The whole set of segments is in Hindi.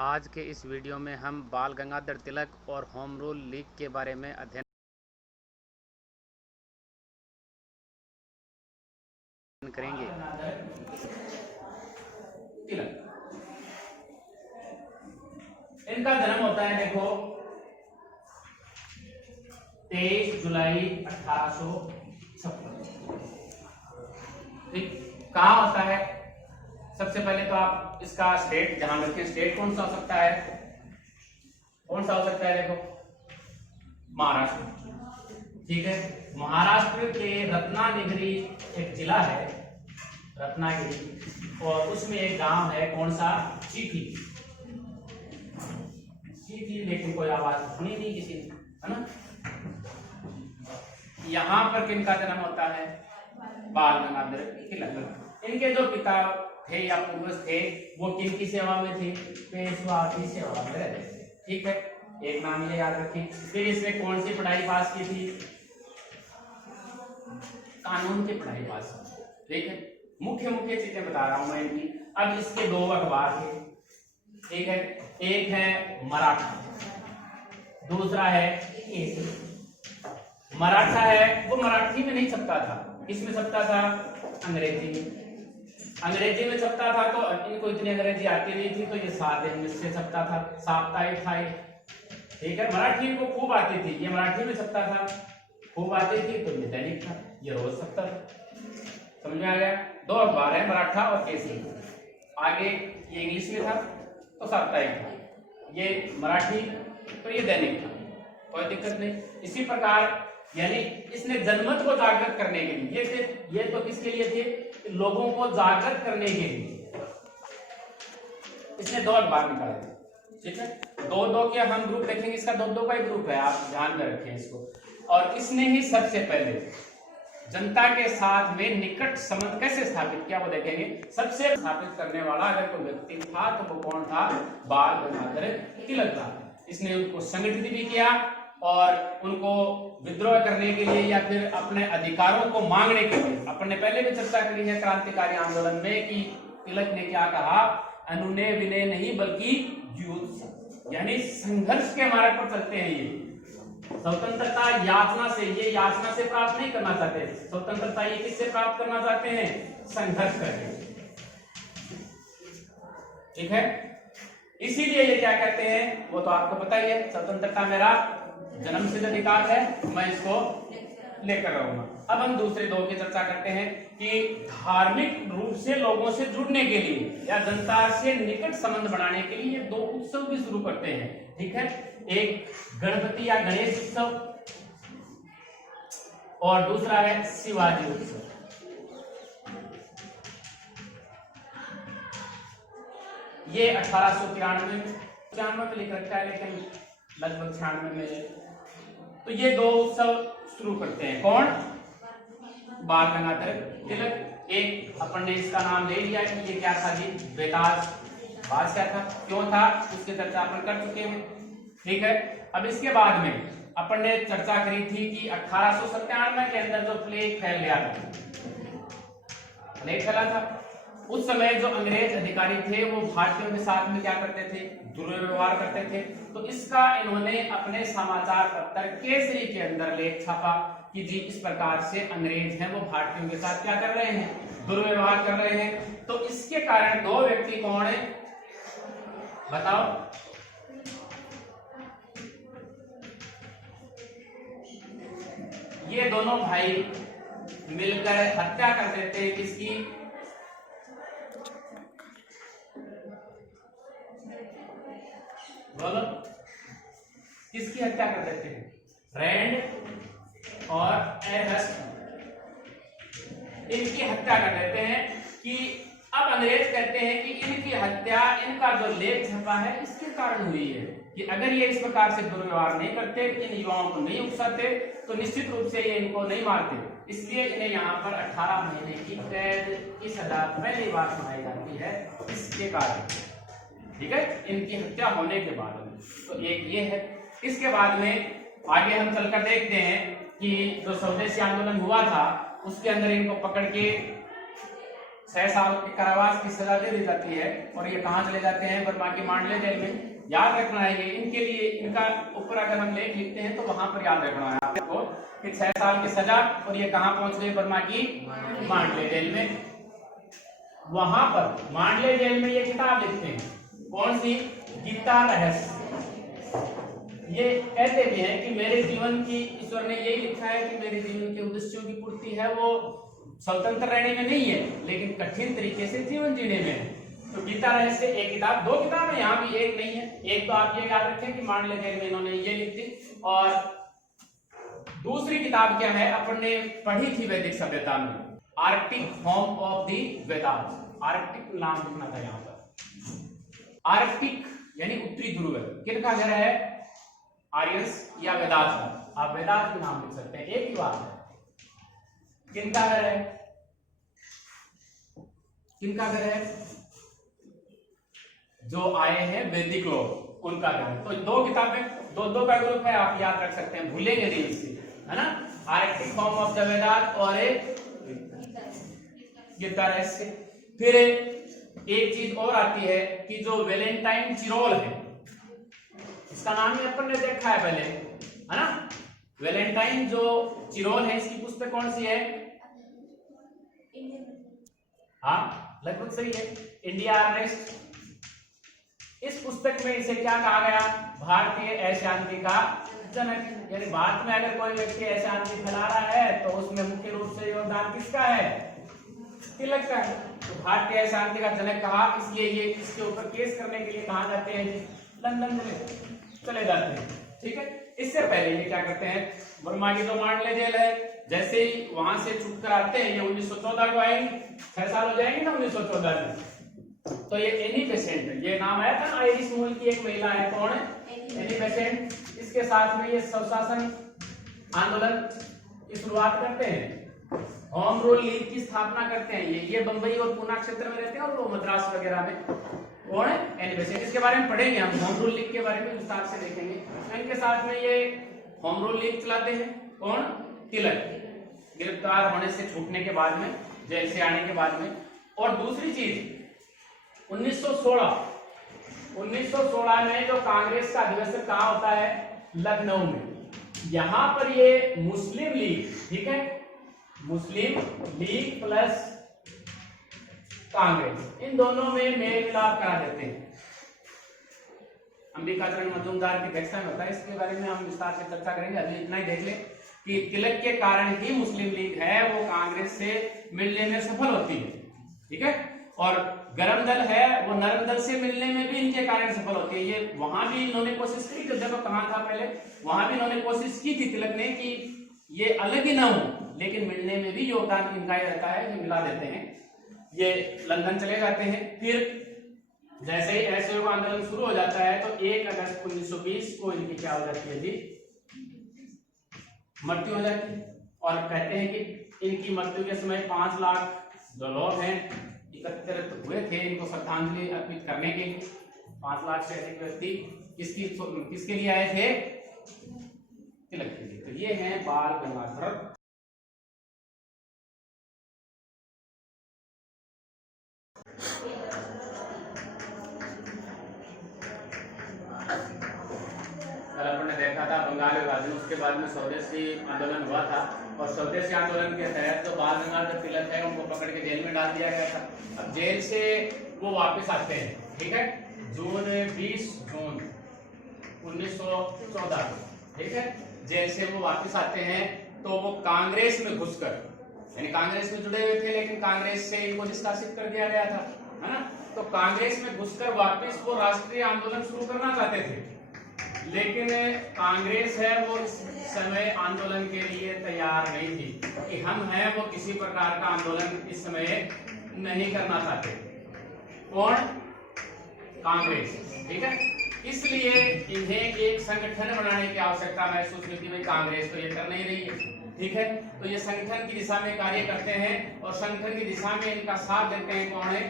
आज के इस वीडियो में हम बाल गंगाधर तिलक और होम रूल लीग के बारे में अध्ययन करेंगे। तिलक इनका जन्म होता है, देखो 23 जुलाई 1856। ठीक, कहाँ होता है? सबसे पहले तो आप इसका स्टेट ध्यान रखें। स्टेट कौन सा हो सकता है? कौन सा हो सकता है? देखो, महाराष्ट्र। ठीक है, महाराष्ट्र के रत्नागिरी एक जिला है, रत्नागिरी, और उसमें एक गांव है, कौन सा? चीठी। चीठी, लेकिन कोई आवाज सुनी नहीं किसी ने, है ना? यहां पर किनका जन्म होता है? बाल गंगाधर तिलक। इनके जो पिता थे या पूर्वज थे वो किनकी सेवा में थे? पेशवा की सेवा में रहते थे। ठीक है, एक नाम ये याद रखिए। फिर इसने कौन सी पढ़ाई पास की थी? कानून की पढ़ाई पास की। ठीक है, मुख्य मुख्य चीजें बता रहा हूं मैं इनकी। अब इसके दो अखबार थे। ठीक है, एक है मराठा, दूसरा है केसरी। मराठा है वो मराठी में नहीं छपता था, किसमें छपता था? अंग्रेजी में। अंग्रेजी में छपता था तो इनको इतनी अंग्रेजी आती नहीं थी, तो ये सादे में से छपता था, साप्ताहिक था ये। ठीक है, मराठी को खूब आती थी, ये मराठी में छपता था, खूब आती थी, तो ये दैनिक था, ये रोज छपता था। समझ में आ गया? दो अखबार है, मराठा और केसरी। आगे ये इंग्लिश में था तो साप्ताहिक था, ये मराठी तो ये दैनिक था, कोई दिक्कत नहीं। इसी प्रकार यानी इसने जनमत को जागृत करने के लिए, ये तो किसके लिए थे? लोगों को जागृत करने के लिए इसने दो अखबार निकाले थे। ठीक है, दो दो के हम ग्रुप देखेंगे, इसका दो दो का ही ग्रुप है, आप ध्यान में रखें इसको। और इसने ही सबसे पहले जनता के साथ में निकट संबंध कैसे स्थापित किया वो देखेंगे। सबसे स्थापित करने वाला अगर कोई व्यक्ति था तो वो कौन था? बाल गंगाधर तिलक था। इसने उनको संगठित भी किया और उनको विद्रोह करने के लिए या फिर अपने अधिकारों को मांगने के लिए, अपन ने पहले भी चर्चा करी है क्रांतिकारी आंदोलन में कि तिलक ने क्या कहा? अनुनय विनय नहीं बल्कि युद्ध, यानी संघर्ष के मार्ग पर चलते हैं। ये स्वतंत्रता याचना से, ये याचना से प्राप्त नहीं करना चाहते। स्वतंत्रता ये किससे प्राप्त करना चाहते हैं? संघर्ष करके। ठीक है, इसीलिए ये क्या कहते हैं वो तो आपको पता ही है, स्वतंत्रता मेरा जन्मसिद्ध अधिकार है, मैं इसको लेकर रहूंगा। अब हम दूसरे दो की चर्चा करते हैं कि धार्मिक रूप से लोगों से जुड़ने के लिए या जनता से निकट संबंध बनाने के लिए ये दो उत्सव भी शुरू करते हैं। ठीक है, एक गणपति या गणेश उत्सव और दूसरा है शिवाजी उत्सव। ये 1893 में लिख रखा है, लेकिन लगभग 96 में। तो ये दो उत्सव शुरू करते हैं, कौन? बाल गंगाधर तिलक। एक अपन ने इसका नाम ले लिया कि ये क्या था जी? बेताज बादशाह था। क्यों था उसकी चर्चा अपन कर चुके हैं। ठीक है, अब इसके बाद में अपन ने चर्चा करी थी कि 1897 के अंदर जो प्लेग फैल गया था, प्लेग फैला था, उस समय जो अंग्रेज अधिकारी थे वो भारतीयों के साथ में क्या करते थे? दुर्व्यवहार करते थे। तो इसका इन्होंने अपने समाचार पत्र केसरी के अंदर लेख छापा कि जी इस प्रकार से अंग्रेज हैं वो भारतीयों के साथ क्या कर रहे हैं? दुर्व्यवहार कर रहे हैं। तो इसके कारण दो व्यक्ति कौन है बताओ? ये दोनों भाई मिलकर हत्या कर देते हैं, किसकी? बोलो, किसकी हत्या कर देते हैं? रैंड और एहरस्ट, इनकी हत्या कर देते हैं। कि अब अंग्रेज कहते हैं कि इनकी हत्या, इनका जो लेख छपा है इसके कारण हुई है, कि अगर ये इस प्रकार से दुर्व्यवहार नहीं करते, इन युवाओं को नहीं उकसाते, तो निश्चित रूप से ये इनको नहीं मारते। इसलिए इन्हें यहाँ पर 18 महीने की कैद की सजा पहली बार सुनाई जाती है इसके कारण। ठीक है, इनकी हत्या होने के बाद। तो एक ये है। इसके बाद में आगे हम चलकर देखते हैं कि जो स्वदेशी आंदोलन हुआ था उसके अंदर इनको पकड़ के 6 साल के कारावास की सजा दे दी जाती है और ये कहाँ चले जाते हैं? बर्मा के मांडले जेल में। याद रखना है ये इनके लिए, इनका ऊपर अगर हम लेख लिखते हैं तो वहां पर याद रखना है आपको कि 6 साल की सजा और ये कहाँ पहुंच गए? बर्मा की मांडले जेल में। वहां पर मांडले जेल में ये किताब लिखते हैं, कौन सी? गीता रहस्य। ये कहते भी हैं कि मेरे जीवन की, ईश्वर ने यही लिखा है कि मेरे जीवन के उद्देश्यों की पूर्ति है वो स्वतंत्र रहने में नहीं है, लेकिन कठिन तरीके से जीवन जीने में है। तो गीता रहस्य एक किताब, 2 किताब है, यहाँ भी एक नहीं है। एक तो आप ये याद रखें कि मांडले जेल में इन्होंने ये लिख दी, और दूसरी किताब क्या है? अपन ने पढ़ी थी वैदिक सभ्यता में, Arctic home of the Vedas. Arctic नाम लिखना था यहाँ पर। आर्कटिक यानी उत्तरी ध्रुव, किनका घर है? आर्यंस या वेदास का। आप वेदास के नाम लिख सकते हैं, एक ही बात है। किनका घर है? किनका घर है? जो आए हैं वैदिक लोग, उनका घर है। तो 2 किताबें, 2 का ग्रुप है, आप याद रख सकते हैं, भूलेंगे नहीं इससे, है ना? Arctic home of the Vedas और एक गीता रहस्य। फिर एक चीज और आती है कि जो वैलेंटाइन चिरोल है, इसका नाम ही अपन ने देखा है पहले, है ना? वैलेंटाइन जो चिरोल है, इसकी पुस्तक कौन सी है? हाँ, लगभग सही है, इंडिया अरेस्ट। इस पुस्तक में इसे क्या कहा गया? भारतीय अशांति का जनक। यानी भारत में अगर कोई व्यक्ति अशांति फैला रहा है तो उसमें मुख्य रूप से योगदान किसका है? तिलक का है। तो भारतीय अशांति का जनक कहा, इसलिए ये इसके ऊपर केस करने के लिए कहाँ जाते हैं? लंदन चले जाते हैं। ठीक है, इससे पहले ये क्या करते हैं? बर्मा की जो मांडले जेल है, जैसे ही वहां से छूट कर आते हैं, ये 1914 को आएंगे, 6 साल हो जाएंगे ना 1914 में। तो ये एनी बेसेंट, ये नाम आया था ना, आयरिश मूल की एक महिला है, कौन है? Annie Besant. इसके साथ में ये स्वशासन आंदोलन की शुरुआत करते हैं, होम रूल लीग की स्थापना करते हैं। ये बंबई और पूना क्षेत्र में रहते हैं और वो मद्रास वगैरह में। कौन है? Annie Besant. इसके बारे में पढ़ेंगे हम, होम रूल लीग के बारे में विस्तार से देखेंगे। इनके साथ में ये होम रूल लीग चलाते हैं, कौन? तिलक, गिरफ्तार होने से छूटने के बाद में, जेल से आने के बाद में। और दूसरी चीज 1916 में जो कांग्रेस का अधिवेशन कहाँ होता है? लखनऊ में। यहां पर ये मुस्लिम लीग, ठीक है, मुस्लिम लीग प्लस कांग्रेस, इन दोनों में मेल मिलाप करा देते हैं। अंबिकाचरण मजूमदार की अध्यक्षता में होता है, इसके बारे में हम विस्तार से चर्चा करेंगे। अभी इतना ही देख ले कि तिलक के कारण ही मुस्लिम लीग है वो कांग्रेस से मिलने में सफल होती है, ठीक है। और गरम दल है वो नरम दल से मिलने में भी इनके कारण सफल होती है। ये वहां भी इन्होंने कोशिश की, जब कहा था पहले, वहां भी इन्होंने कोशिश की थी तिलक ने कि ये अलग ही ना हो, लेकिन मिलने में भी योगदान इनका ही रहता है, ये मिला देते हैं। ये लंदन चले जाते हैं। फिर जैसे ही असहयोग आंदोलन शुरू हो जाता है तो 1 अगस्त 1920 को इनकी क्या हो जाती है जी? मृत्यु हो जाती है। और कहते हैं कि इनकी मृत्यु के समय 5 लाख जो लोग हैं एकत्रित हुए थे इनको श्रद्धांजलि अर्पित करने के लिए। 5 लाख से अधिक व्यक्ति किसके लिए आए थे? तिलक के लिए। तो ये हैं बाल गंगाधर देखा था बंगाल विभाजन, उसके बाद में स्वदेशी आंदोलन हुआ था और स्वदेशी आंदोलन के तहत जो बाल गंगाधर तिलक है उनको पकड़ के जेल में डाल दिया गया था। अब जेल से वो वापस आते हैं, ठीक है, 20 जून 1914, ठीक है, जेल से वो वापस आते हैं तो वो कांग्रेस में घुसकर, यानी कांग्रेस में जुड़े हुए थे लेकिन कांग्रेस से इनको निष्कासित कर दिया गया था, है ना। तो कांग्रेस में घुसकर वापस वो राष्ट्रीय आंदोलन शुरू करना चाहते थे, लेकिन कांग्रेस है वो इस समय आंदोलन के लिए तैयार नहीं थी कि हम हैं वो किसी प्रकार का आंदोलन इस समय नहीं करना चाहते। कौन? कांग्रेस, ठीक है। इसलिए इन्हें एक संगठन बनाने की आवश्यकता महसूस हुई कि भाई कांग्रेस तो ये कर नहीं रही है, ठीक है, तो ये संगठन की दिशा में कार्य करते हैं और संगठन की दिशा में इनका साथ देते हैं। कौन है?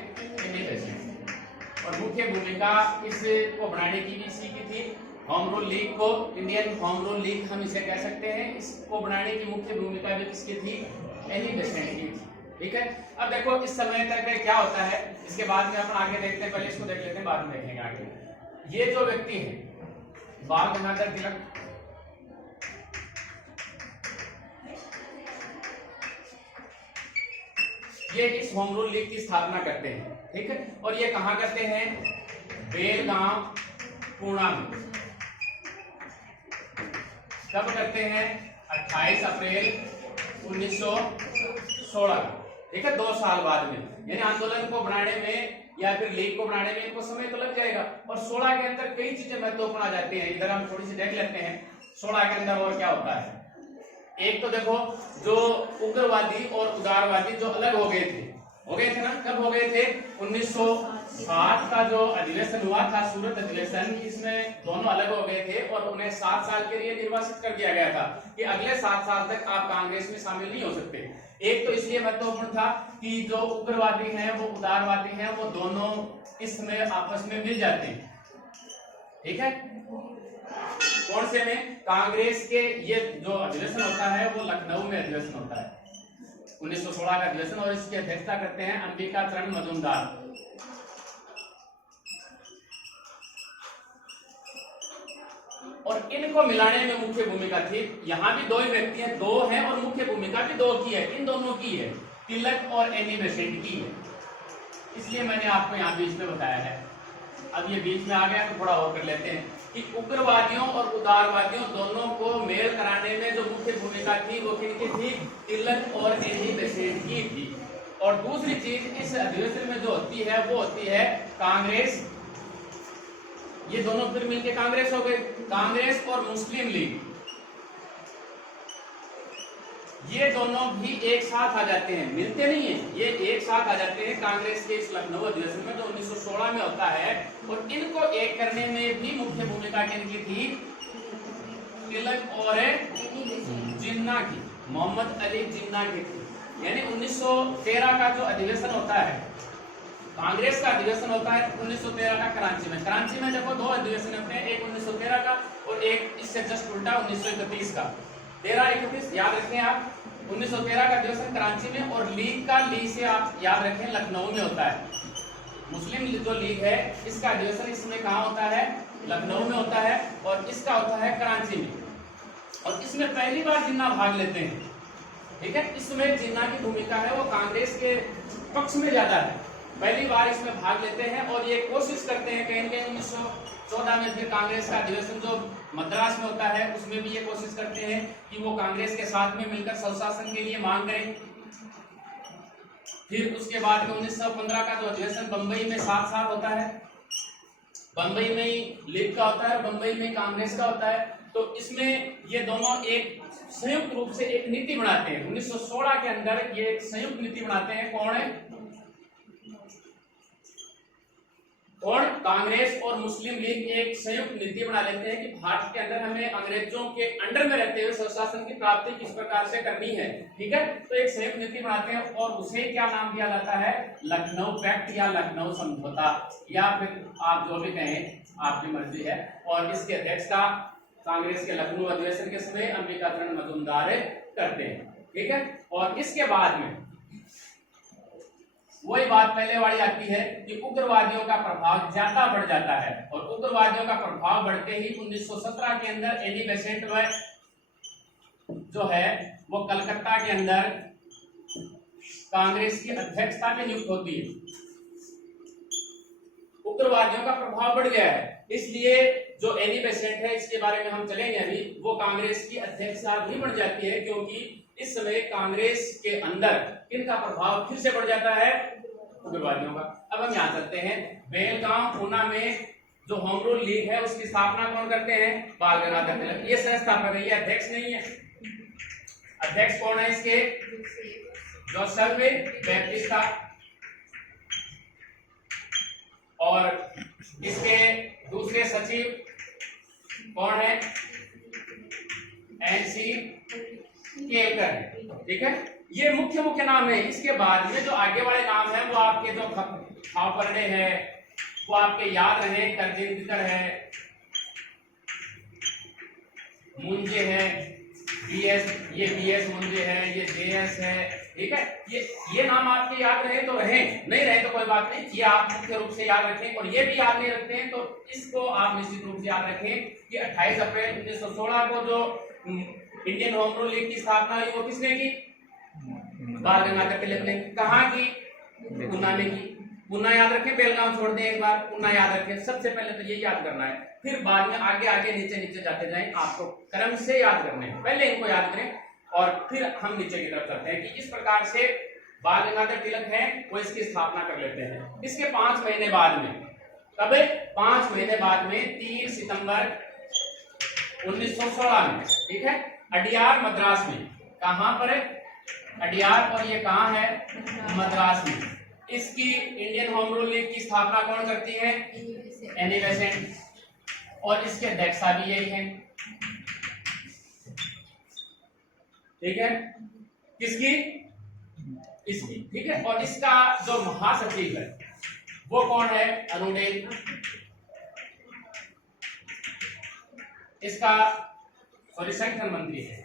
और मुख्य भूमिका इसको बनाने की भी इसी की थी। होम रूल लीग को, इंडियन होम रूल लीग हम इसे कह सकते हैं, इसको बनाने की मुख्य भूमिका भी किसकी थी? एनी बेसेंट की थी। ठीक है। अब देखो इस समय तक क्या होता है, इसके बाद में अपन आगे देखते हैं, पहले इसको देख लेते हैं, बाद में देखेंगे आगे। ये जो व्यक्ति है बाल गंगाधर तिलक, ये इस होम रूल लीग की स्थापना करते हैं, ठीक है। और ये कहां करते हैं, बेलगांव पुणे में। कब करते हैं, 28 अप्रैल 1916, ठीक है, 2 साल बाद में। यानी आंदोलन को बनाने में या फिर लीग को बनाने में इनको समय तो लग जाएगा। और 16 के अंदर कई चीजें महत्वपूर्ण आ जाती हैं, इधर हम थोड़ी सी देख लेते हैं 16 के अंदर और क्या होता है। एक तो देखो जो उग्रवादी और उदारवादी जो अलग हो गए थे ना, कब हो गए थे, 1960 का जो अधिवेशन हुआ था, सूरत अधिवेशन, इसमें दोनों अलग हो गए थे और उन्हें 7 साल के लिए निर्वासित कर दिया गया था कि अगले 7 साल तक आप कांग्रेस में शामिल नहीं हो सकते। एक तो इसलिए महत्वपूर्ण था कि जो उग्रवादी हैं वो उदारवादी हैं, वो दोनों इस समय आपस में मिल जाते हैं, ठीक है। कौन से में, कांग्रेस के ये जो अधिवेशन होता है वो लखनऊ में अधिवेशन होता है, 1916 का अधिवेशन, और इसकी अध्यक्षता करते हैं अंबिका चरण मजूमदार। और इनको मिलाने में मुख्य भूमिका थी, यहां भी 2 ही व्यक्ति हैं, 2 हैं और मुख्य भूमिका भी 2 की है, इन दोनों की है, तिलक और एनी बेसेंट की है, इसलिए मैंने आपको यहाँ बीच में बताया है। अब ये बीच में आ गया तो थोड़ा और कर लेते हैं कि उग्रवादियों और उदारवादियों दोनों को मेल कराने में जो मुख्य भूमिका थी वो किनकी थी, तिलक और एनी बेसेंट की थी। और दूसरी चीज इस अधिवेशन में जो होती है वो होती है कांग्रेस, ये दोनों फिर मिलकर कांग्रेस हो गए, कांग्रेस और मुस्लिम लीग, ये दोनों भी एक साथ आ जाते हैं, मिलते नहीं है, ये एक साथ आ जाते हैं कांग्रेस के इस लखनऊ अधिवेशन में जो 1916 में होता है। और इनको एक करने में भी मुख्य भूमिका किनकी थी, तिलक और जिन्ना की, मोहम्मद अली जिन्ना की थी। यानी 1913 का जो अधिवेशन होता है, कांग्रेस का अधिवेशन होता है 1913 का कराची में। कराची में देखो 2 अधिवेशन होते हैं, एक 1913 का और एक इससे जस्ट उल्टा 1931 का। 13-31 याद रखें आप, 1913 का अधिवेशन कराची में, और लीग का, लीग से आप याद रखें लखनऊ में होता है। मुस्लिम जो लीग है इसका अधिवेशन इसमें कहाँ होता है, लखनऊ में होता है, और इसका होता है कराची में। और इसमें पहली बार जिन्ना भाग लेते हैं, ठीक है। इसमें जिन्ना की भूमिका है वो कांग्रेस के पक्ष में ज्यादा है, पहली बार इसमें भाग लेते हैं और ये कोशिश करते हैं कहीं न कहीं 1914 में फिर कांग्रेस का अधिवेशन जो मद्रास में होता है उसमें भी ये कोशिश करते हैं कि वो कांग्रेस के साथ में मिलकर स्वशासन के लिए मांग करें। फिर उसके बाद में 1915 का जो अधिवेशन बंबई में 7 साल होता है, बंबई में ही लीग का होता है, बंबई में कांग्रेस का होता है। तो इसमें ये दोनों एक संयुक्त रूप से एक नीति बनाते हैं, 1916 के अंदर ये एक संयुक्त नीति बनाते हैं। कौन है, और कांग्रेस और मुस्लिम लीग एक संयुक्त नीति बना लेते हैं कि भारत के अंदर हमें अंग्रेजों के अंडर में रहते हुए स्वशासन की प्राप्ति किस प्रकार से करनी है, ठीक है। तो एक संयुक्त नीति बनाते हैं और उसे क्या नाम दिया जाता है, लखनऊ पैक्ट या लखनऊ समझौता, या फिर आप जो भी कहें आपकी मर्जी है। और इसके अध्यक्षता कांग्रेस के लखनऊ अधिवेशन के समय अंबिका चरण मजूमदार करते हैं, ठीक है। और इसके बाद में वही बात पहले वाली आती है कि उग्रवादियों का प्रभाव ज्यादा बढ़ जाता है, और उग्रवादियों का प्रभाव बढ़ते ही 1917 के अंदर एनी बेसेंट जो है वो कलकत्ता के अंदर कांग्रेस की अध्यक्षता में नियुक्त होती है। उग्रवादियों का प्रभाव बढ़ गया है, इसलिए जो एनी बेसेंट है इसके बारे में हम चलेंगे अभी, वो कांग्रेस की अध्यक्षता भी बढ़ जाती है, क्योंकि इस समय कांग्रेस के अंदर किनका प्रभाव फिर से बढ़ जाता है, उग्रवादियों का। अब हम यहाँ चलते हैं, बेलगांव पुणे में जो होम रूल लीग है उसकी स्थापना कौन करते हैं, बाल गंगाधर तिलक। ये संस्थापक है, ये अध्यक्ष नहीं है। अध्यक्ष कौन है इसके, जोसेफ बैप्टिस्टा। और इसके दूसरे सचिव कौन है, एनसी केलकर, ठीक है। ये मुख्य मुख्य नाम है। इसके बाद में जो आगे वाले नाम है वो आपके जो खापरडे है वो आपके याद रहे, करजिंदकर है, मुंजे है, बीएस, ये बीएस मुंजे है, ये जेएस है, ठीक है। ये नाम आपके याद रहे तो रहे, नहीं रहे तो कोई बात नहीं, ये आप मुख्य रूप से याद रखें। और ये भी याद नहीं रखते हैं तो इसको आप निश्चित रूप से याद रखें कि 28 अप्रैल 1916 को जो इंडियन होम रूल लीग की स्थापना हुई वो किसने की? बाल गंगाधर तिलक ने। कहाँ की? पूना में की। पूना याद रखें, बेलगांव छोड़ दें एक बार, पूना याद रखें। सबसे पहले तो ये याद करना है, फिर बाद में आगे आगे नीचे नीचे जाते जाएं, आपको क्रम से याद करने हैं। पहले इनको याद करें और फिर हम नीचे की तरफ चलते हैं कि इस प्रकार से बाल गंगाधर तिलक है वो इसकी स्थापना कर लेते हैं। इसके 5 महीने बाद में, कब? 5 महीने बाद में 3 सितंबर 1916 में, ठीक है, अडियार मद्रास में। कहां पर है? अडियार, और ये कहां है? मद्रास में। इसकी इंडियन होम रूल लीग की स्थापना कौन करती है? एनी बेसेंट, और इसके अध्यक्षा भी यही हैं, ठीक है। किसकी? इसकी, ठीक है। और इसका जो महासचिव है वो कौन है? अनुडेल। इसका संगठन मंत्री है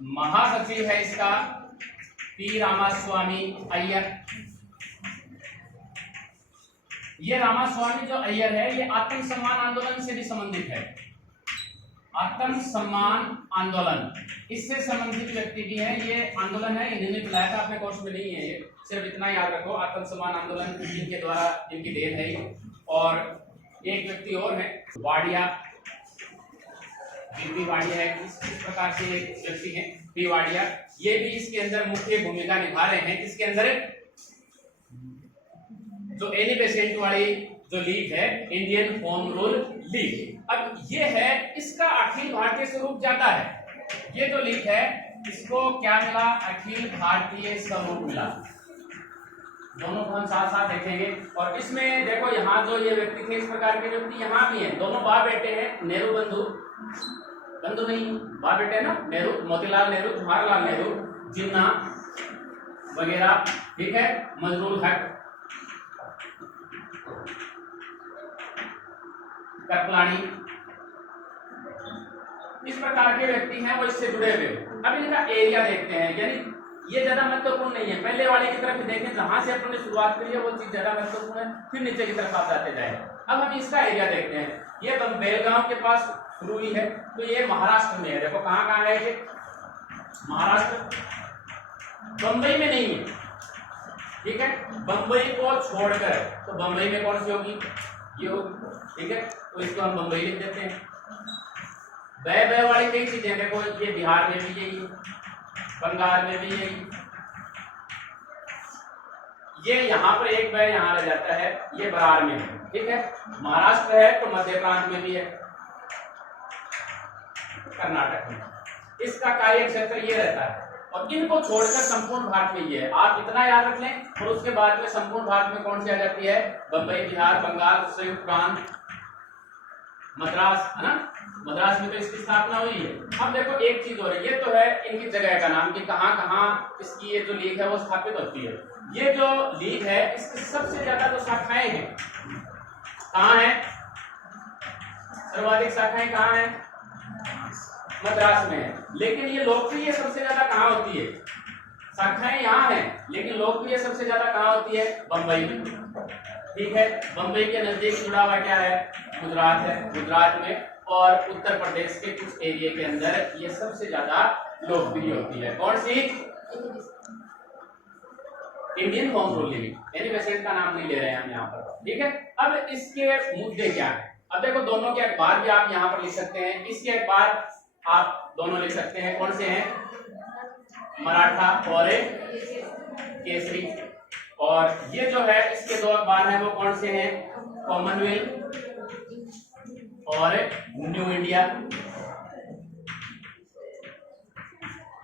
महासचिव है इसका पी रामास्वामी अय्यर। ये रामास्वामी जो अय्यर है ये आत्म सम्मान आंदोलन से भी संबंधित है। आत्म सम्मान आंदोलन, इससे संबंधित व्यक्ति भी है। ये आंदोलन है, इन्होंने बुलाया था, अपने कोर्स में नहीं है ये, सिर्फ इतना याद रखो, आत्म सम्मान आंदोलन इनके द्वारा, इनकी देन है ये। और एक व्यक्ति और है वाडिया, पी वाडिया है, इस प्रकार से एक व्यक्ति है पी वाडिया। ये भी इसके अंदर मुख्य भूमिका निभा रहे हैं। इसके अंदर जो एनी बेसेंट वाली जो लीग है, इंडियन होम रूल लीग। अब ये है, इसका अखिल भारतीय स्वरूप ज्यादा है। ये जो लीग है इसको क्या मिला? अखिल भारतीय स्वरूप मिला। दोनों को हम साथ साथ देखेंगे। और इसमें देखो, यहाँ जो ये व्यक्ति थे, इस प्रकार के व्यक्ति यहाँ भी हैं। दोनों बाप बेटे हैं, नेहरू बंधु, बंधु नहीं, बाप बेटे है ना, नेहरू, मोतीलाल नेहरू, जवाहरलाल नेहरू, जिन्ना वगैरह, ठीक है, मजरूल हक, करपलानी, इस प्रकार के व्यक्ति हैं वो इससे जुड़े हुए। अब इनका एरिया देखते हैं, यानी ये ज्यादा महत्वपूर्ण नहीं है। पहले वाले की तरफ देखें, जहां से अपने शुरुआत करी है वो चीज ज्यादा महत्वपूर्ण है, फिर नीचे की तरफ आप जाते जाए। अब हम इसका एरिया देखते हैं। ये बेलगांव के पास शुरू हुई है, तो ये महाराष्ट्र में है। देखो कहां कहां है ये? महाराष्ट्र, बंबई में नहीं है, ठीक है। बंबई को छोड़कर, तो बंबई में कौन सी होगी? ये होगी, ठीक है। तो इसको हम बंबई लिख देते हैं। बै वाली कई चीजें देखो, ये बिहार में भी यही, बंगाल में भी यही, ये यहाँ पर एक बै यहाँ रह जाता है, ये बरार में है, ठीक है। महाराष्ट्र है तो मध्य प्रांत में भी है, कर्नाटक में। इसका कार्य क्षेत्र ये रहता है, और इनको छोड़कर संपूर्ण भारत में ये है। आप इतना याद रख लें, और उसके बाद में संपूर्ण भारत में कौन सी आ जाती है? बंबई, बिहार, बंगाल, संयुक्त प्रांत, मद्रास, है ना। मद्रास में तो इसकी स्थापना हुई है। अब देखो एक चीज और है, ये तो है इनकी जगह का नाम कि कहां कहां इसकी ये जो लीग है वो स्थापित होती है। ये जो लीग है इसकी सबसे ज्यादा जो शाखाएं हैं कहां है? सर्वाधिक शाखाएं कहां है? मद्रास में है। लेकिन ये लोकप्रिय सबसे ज्यादा कहां होती है? शाखाएं यहाँ है, लेकिन लोकप्रिय सबसे ज्यादा कहां होती है? बंबई में, ठीक है। बंबई के नजदीक जुड़ा हुआ क्या है? गुजरात है। गुजरात में और उत्तर प्रदेश के कुछ एरिया के अंदर ये सबसे ज्यादा लोकप्रिय होती है। कौन सी? Indian home rule league. Annie Besant का नाम नहीं ले रहे हैं हम यहाँ पर, ठीक है। अब इसके मुद्दे क्या है? अब देखो, दोनों के अखबार भी आप यहाँ पर लिख सकते हैं। इसके अखबार आप दोनों लिख सकते हैं, कौन से हैं? मराठा और केसरी। और ये जो है इसके 2 अखबार हैं, वो कौन से हैं? कॉमनवेल्थ और न्यू इंडिया।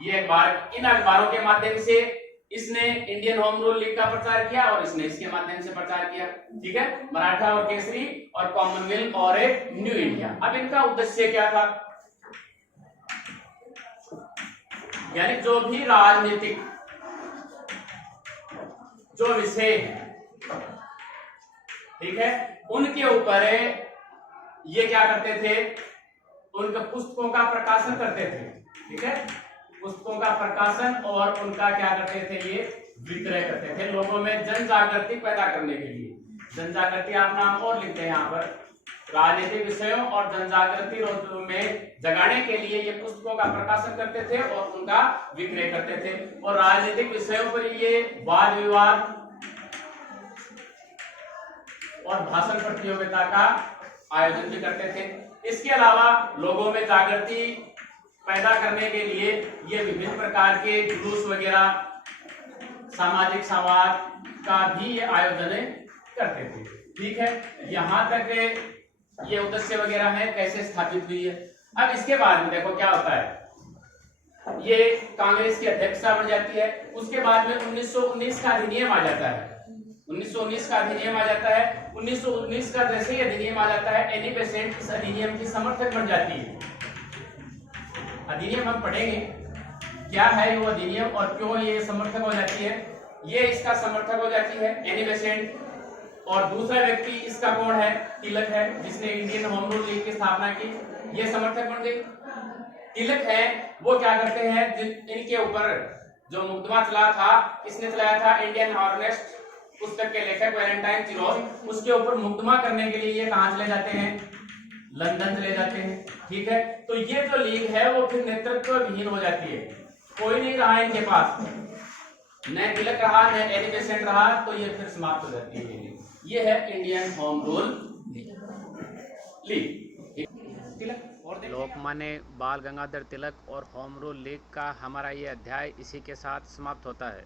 ये अखबार, इन अखबारों के माध्यम से इसने इंडियन होम रूल लीग का प्रचार किया और इसने इसके माध्यम से प्रचार किया, ठीक है। मराठा और केसरी और कॉमनवेल्थ और न्यू इंडिया। अब इनका उद्देश्य क्या था? यानी जो भी राजनीतिक जो विषय है, ठीक है, उनके ऊपर ये क्या करते थे, उनके पुस्तकों का प्रकाशन करते थे, ठीक है, पुस्तकों का प्रकाशन और उनका क्या करते थे, ये विक्रय करते थे लोगों में जन जागृति पैदा करने के लिए। जन जागृति आप नाम और लिखते हैं यहाँ पर, राजनीतिक विषयों और जन जागृति में जगाने के लिए ये पुस्तकों का प्रकाशन करते थे और उनका विक्रय करते थे। और राजनीतिक विषयों पर ये वाद विवाद और भाषण प्रतियोगिता का आयोजन भी करते थे। इसके अलावा लोगों में जागृति पैदा करने के लिए ये विभिन्न प्रकार के जुलूस वगैरह, सामाजिक संवाद का भी ये आयोजन करते थे, ठीक है। यहाँ तक ये उद्देश्य वगैरह है कैसे स्थापित हुई है। अब इसके बाद में देखो क्या होता है, ये कांग्रेस की अध्यक्षता बन जाती है। उसके बाद में 1919 का अधिनियम आ जाता है। 1919 का अधिनियम आ जाता है। 1919 का जैसे ही अधिनियम आ जाता है, एनी बेसेंट इस अधिनियम की समर्थक बन जाती है। अधिनियम हम पढ़ेंगे क्या है वो अधिनियम और क्यों ये समर्थक हो जाती है। ये इसका समर्थक हो जाती है एनी बेसेंट। और दूसरा व्यक्ति इसका कौन है, तिलक है, जिसने इंडियन होम रूल लीग की स्थापना की, ये समर्थक बन गई। तिलक है वो क्या करते हैं, इनके ऊपर जो मुकदमा चला था, किसने चलाया था, इंडियन हॉर्नेस्ट पुस्तक के लेखक वैलेंटाइन चिरोज, उसके ऊपर मुकदमा करने के लिए ये कहां चले जाते हैं, लंदन चले जाते हैं, ठीक है। तो ये जो लीग है वो फिर नेतृत्व विहीन हो जाती है, कोई नहीं रहा इनके पास, न तिलक रहा न एनी बेसेंट रहा, तो ये फिर समाप्त हो जाती है। ये है Indian home rule league. Lokmanya बाल गंगाधर तिलक और होम रूल लीग का हमारा ये अध्याय इसी के साथ समाप्त होता है।